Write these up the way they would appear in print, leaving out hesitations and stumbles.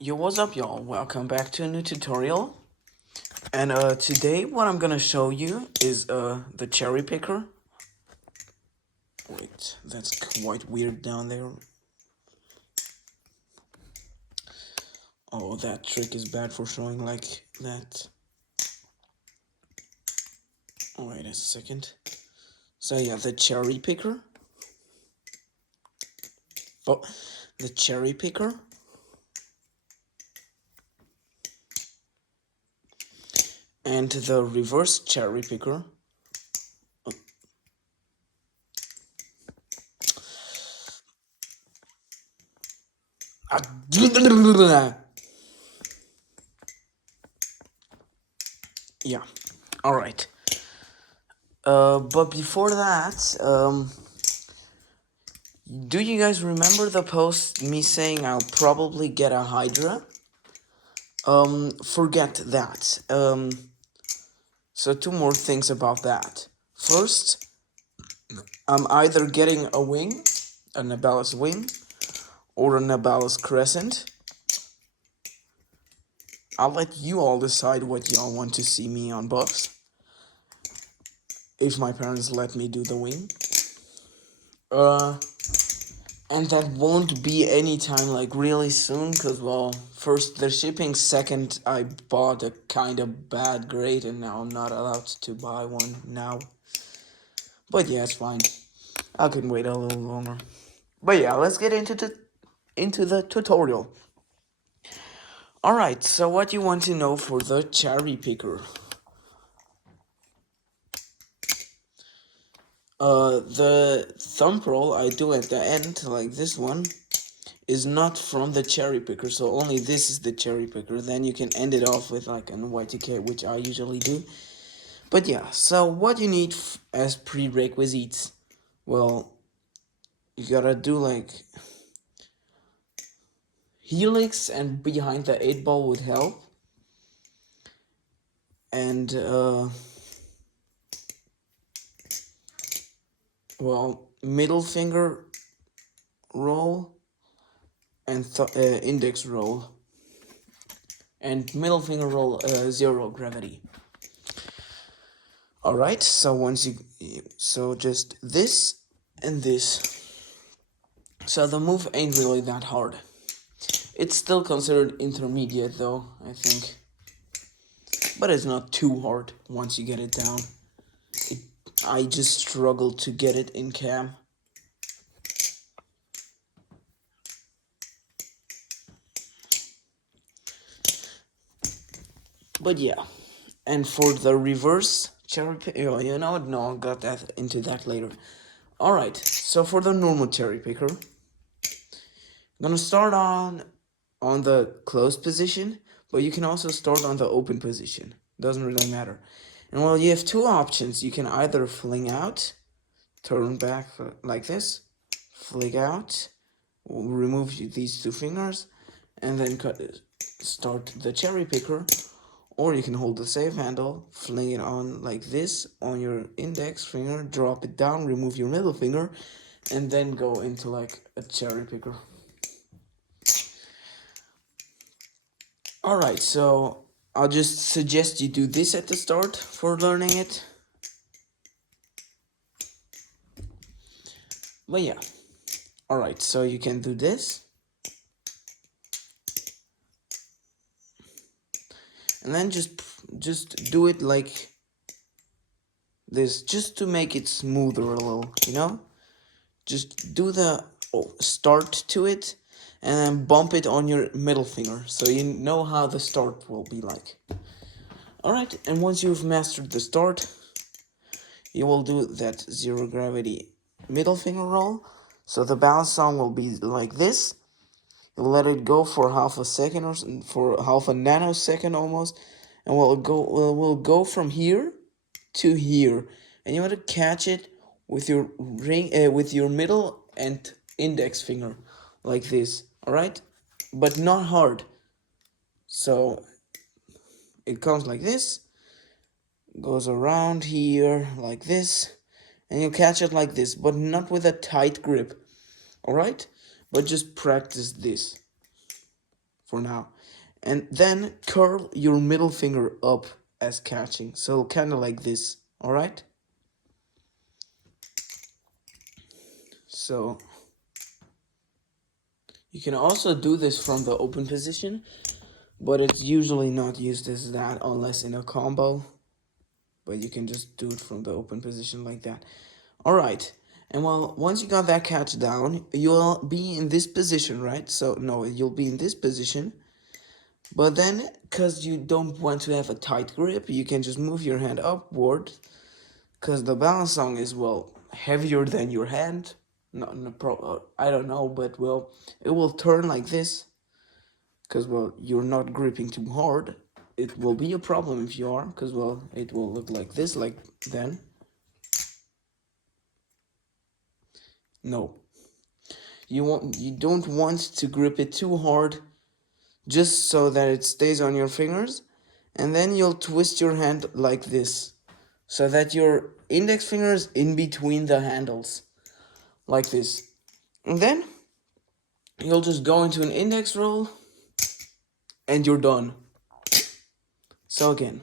Yo, what's up, y'all? Welcome back to a new tutorial. And today what I'm gonna show you is the cherry picker. Wait, that's quite weird down there. Oh, that trick is bad for showing like that. Wait a second. So yeah, the cherry picker. Oh, the cherry picker. And the reverse cherry picker. Yeah, alright. But before that, do you guys remember the post me saying I'll probably get a Hydra? Forget that. So two more things about that. First, I'm either getting a wing, a Nabalis wing, or a Nabalis crescent. I'll let you all decide what y'all want to see me on buffs. If my parents let me do the wing. And that won't be anytime like really soon, cause well, first the shipping, second I bought a kind of bad grade and now I'm not allowed to buy one now. But yeah, it's fine. I can wait a little longer. But yeah, let's get into the tutorial. Alright, so what you want to know for the cherry picker? The thumb roll I do at the end, like this one, is not from the cherry picker, so only this is the cherry picker. Then you can end it off with like an YTK, which I usually do. But yeah, so what you need as prerequisites, well, you gotta do like helix, and behind the 8-ball would help. And well, middle finger roll and index roll, and middle finger roll 0 gravity. Alright, so so just this and this. So the move ain't really that hard. It's still considered intermediate though, I think. But it's not too hard once you get it down. I just struggled to get it in cam. But yeah, and for the reverse cherry picker, you know, no, I'll got that into that later. Alright, so for the normal cherry picker, I'm gonna start on the closed position, but you can also start on the open position. Doesn't really matter. And well, you have two options. You can either fling out, turn back like this, flick out, remove these two fingers, and then start the cherry picker. Or you can hold the save handle, fling it on like this on your index finger, drop it down, remove your middle finger, and then go into like a cherry picker. Alright, so I'll just suggest you do this at the start for learning it. But yeah. Alright, so you can do this. And then just do it like this, just to make it smoother a little, you know? Just do the start to it, and then bump it on your middle finger, so you know how the start will be like. Alright, and once you've mastered the start, you will do that 0 gravity middle finger roll. So the balance song will be like this. You'll let it go for half a second or for half a nanosecond almost, and we'll go from here to here, and you want to catch it with your with your middle and index finger, like this. All right, but not hard. So it comes like this, goes around here like this, and you catch it like this, but not with a tight grip. All right, but just practice this for now. And then curl your middle finger up as catching. So kind of like this, all right? So you can also do this from the open position, but it's usually not used as that unless in a combo. But you can just do it from the open position like that. All right. And well, once you got that catch down, you'll be in this position, right? So no, you'll be in this position. But then, because you don't want to have a tight grip, you can just move your hand upward. Because the balance song is, well, heavier than your hand. I don't know, but well, it will turn like this. Because, well, you're not gripping too hard. It will be a problem if you are, because, well, it will look like this, like then. No. You don't want to grip it too hard, just so that it stays on your fingers. And then you'll twist your hand like this, so that your index finger is in between the handles, like this. And then you'll just go into an index roll, and you're done. So again,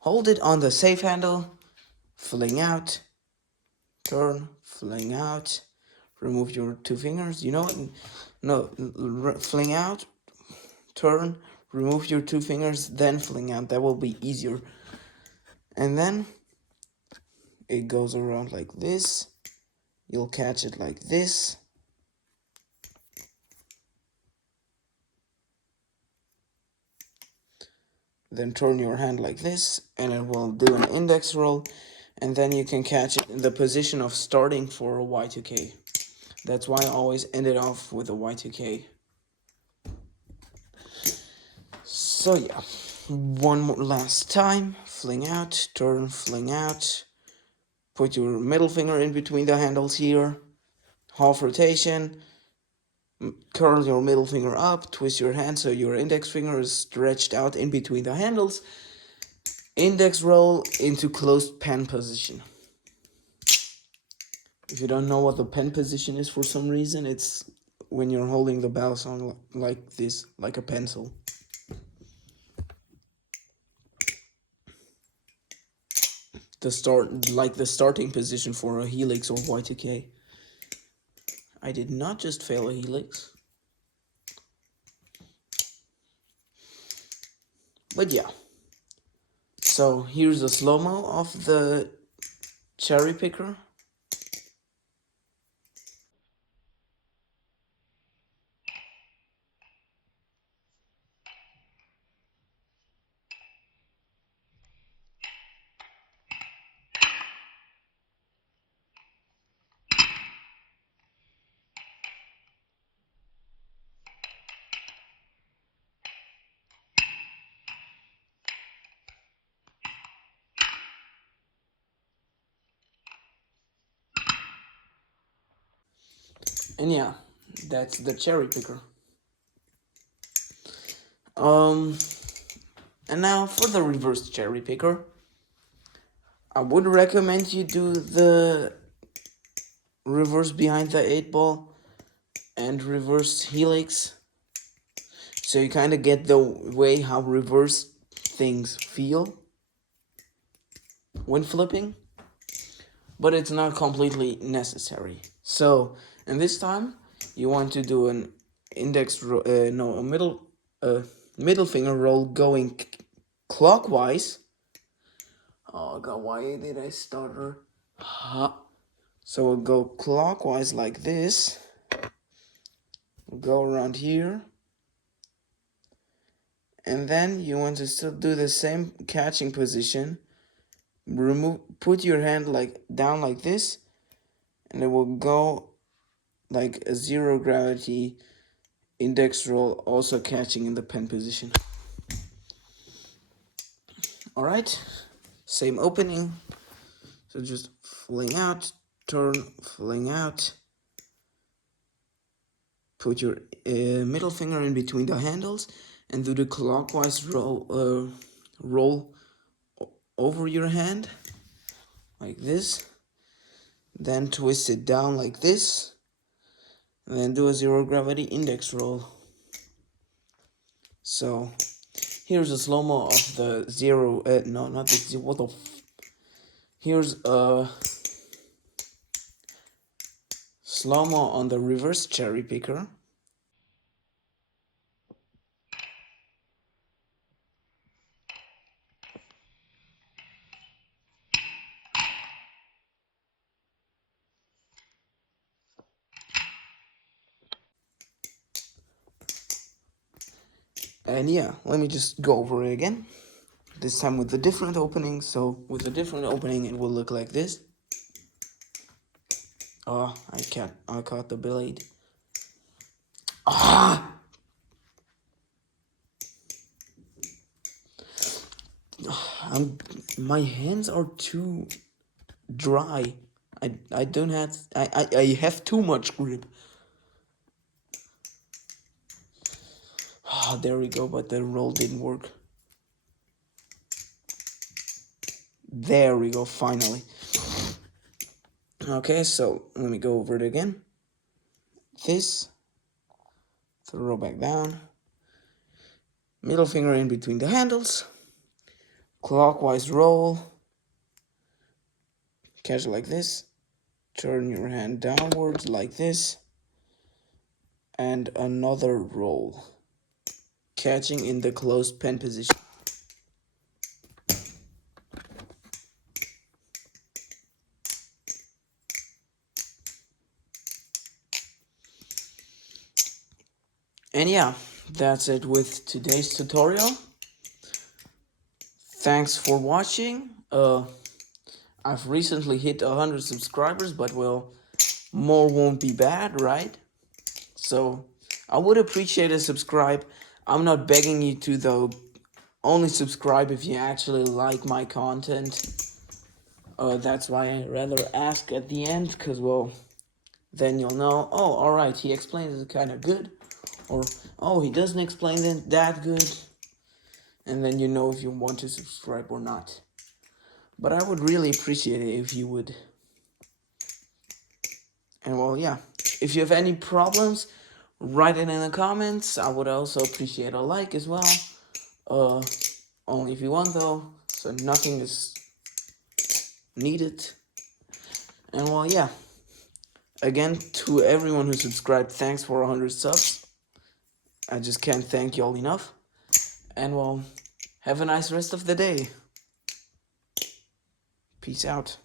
hold it on the safe handle, fling out, turn, fling out, remove your two fingers, you know what? No, fling out, turn, remove your two fingers, then fling out. That will be easier. And then it goes around like this. You'll catch it like this. Then turn your hand like this, and it will do an index roll, and then you can catch it in the position of starting for a Y2K. That's why I always end it off with a Y2K. So yeah, one more last time. Fling out, turn, fling out. Put your middle finger in between the handles here. Half rotation. Curl your middle finger up, twist your hand so your index finger is stretched out in between the handles. Index roll into closed pen position. If you don't know what the pen position is for some reason, it's when you're holding the balisong like this, like a pencil. The starting position for a helix or Y2K. I did not just fail a helix. But yeah. So here's a slow-mo of the cherry picker. And yeah, that's the cherry picker. And now for the reverse cherry picker. I would recommend you do the reverse behind the 8-ball and reverse helix. So you kind of get the way how reverse things feel when flipping. But it's not completely necessary. So, and this time, you want to do an middle finger roll going clockwise. Oh god, why did I stutter? So we'll go clockwise like this. We'll go around here. And then you want to still do the same catching position. Put your hand like down like this, and it will go like a zero gravity index roll, also catching in the pen position. All right, same opening. So just fling out, turn, fling out. Put your middle finger in between the handles and do the clockwise roll over your hand like this. Then twist it down like this. And then do a zero gravity index roll. So here's a slow-mo of the zero, no, not the zero, what the here's a slow-mo on the reverse cherry picker. And yeah, let me just go over it again. This time with a different opening. So with a different opening, it will look like this. Oh, I caught the blade. Ah! My hands are too dry. I don't have I have too much grip. Ah, there we go, but the roll didn't work. There we go, finally. Okay, so let me go over it again. This, throw back down. Middle finger in between the handles. Clockwise roll. Catch like this. Turn your hand downwards like this. And another roll. Catching in the closed pen position. And yeah, that's it with today's tutorial. Thanks for watching. I've recently hit 100 subscribers, but well, more won't be bad, right? So I would appreciate a subscribe. I'm not begging you to though. Only subscribe if you actually like my content. That's why I rather ask at the end, because well, then you'll know, oh, alright, he explains it kind of good. Or, oh, he doesn't explain it that good. And then you know if you want to subscribe or not. But I would really appreciate it if you would. And well, yeah, if you have any problems, write it in the comments. I would also appreciate a like as well. Only if you want though, so nothing is needed. And well, yeah, again, to everyone who subscribed, thanks for 100 subs. I just can't thank y'all enough. And well, have a nice rest of the day. Peace out.